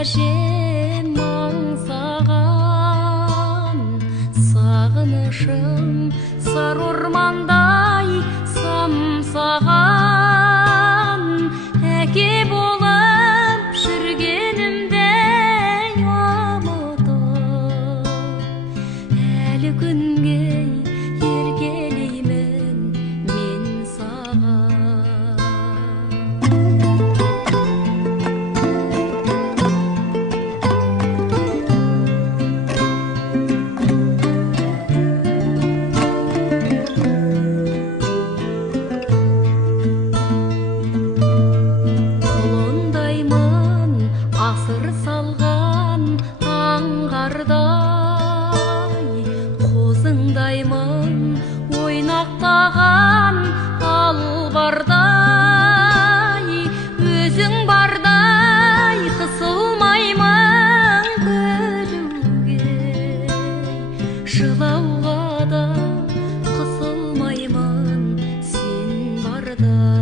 әжем аңсаған сағынышым сары ормандай самсаған әке болып жүргенімде ұмытып әлі күнге еркелеймін мен саған. Асыр салған аңғардай қозыңдаймын ойнақтаған албардай өзің бардай қысылмаймын күлуге жылауға да қысылмаймын сен барда.